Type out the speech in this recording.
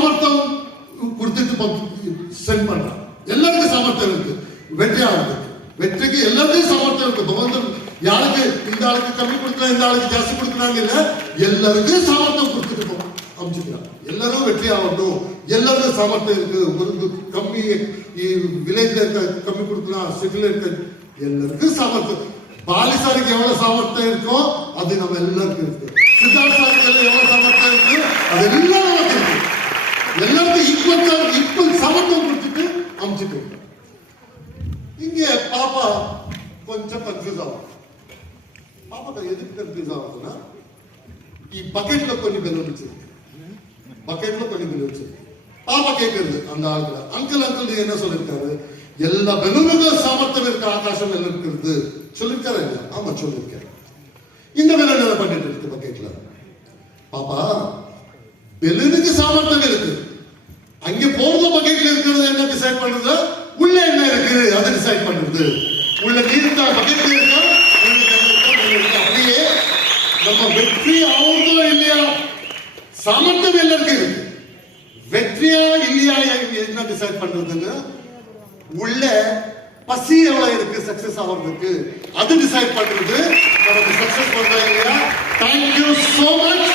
சாமர்த்தியம் கொடுத்துட்டு சென்ட் பண்றான். எல்லாருக்கும் சாமர்த்தியம் இருக்கு வெற்றி ஆகுது. வெற்றிக்கு எல்லாருக்கும் சாமர்த்தியம் இருக்கு. பகவான் யாருக்கு இந்த ஆளுக்கு கம்மி கொடுக்கலாம், இந்த ஆளுக்கு ஜாஸ்தி கொடுக்குறாங்க இல்ல, எல்லாருக்கும் சாமர்த்தியம் கொடுத்துட்டு அமைச்சுக்கிறான். எல்லாரும் வெற்றி ஆகட்டும், எல்லாருக்கும் சாமர்த்தியம் இருக்கு. ஒரு கம்மி விலையில இருக்க கம்மி கொடுக்கலாம், சிட்டில இருக்க எல்லாருக்கும் சாமர்த்தியம். பாலிசாருக்கு எவ்வளவு சாமர்த்தியம் இருக்கோ அது நம்ம எல்லாருக்கும் இருக்கு. சித்தார்த் சாருக்கு எவ்வளவு சாமர்த்தியம் இருக்கு அது எல்லாம் இருக்கு. எல்லாருக்கும் ஈக்குவல் சாமர்த்தியம் கொடுத்துட்டு அமைச்சிட்டு இருக்கு. இங்க பாப்பா கொஞ்சம் கன்ஃபியூஸ் ஆகும். பாப்பா எதுக்கு கன்ஃபியூஸ் ஆகுதுன்னா, பக்கெட்ல கொஞ்சம் பெல் வச்சிருக்கு, பக்கெட்ல கொஞ்சம் பெல் வச்சிருக்கு. பாப்பா கேட்கறது அந்த ஆளுக்கு, அங்கிள் அங்கிள் என்ன சொல்லிருக்காரு, எல்லா பெலூனுக்கும் சாமர்த்தியம் இருக்க ஆகாசம் எல்லாம் இருக்கிறது சொல்லிருக்காரு இல்லையா? ஆமா சொல்லிருக்காரு. இந்த பெலூன் என்ன பண்ணிட்டு இருக்கு பக்கெட்ல? பாப்பா பெலூனுக்கு சாமர்த்தியம் இருக்கு, அங்க போறது பக்கெட்ல இருக்கிறது என்ன டிசைட் பண்றது, உள்ள என்ன இருக்கு அதை டிசைட் பண்றது. உள்ள நீர் தான் பக்கெட்ல இருக்கா, அப்படியே நம்ம வெற்றி ஆகுதோ இல்லையா சாமர்த்தியம் எல்லாருக்கும் இருக்கு. வெற்றியா இல்லையா என்ன டிசைட் பண்றதுன்னு, உள்ள பசி எவ்வளவு இருக்கு சக்சஸ் ஆகிறதுக்கு அது டிசைட் பண்றது. நமக்கு சக்சஸ் பண்றோம் இல்லையா? Thank you so much.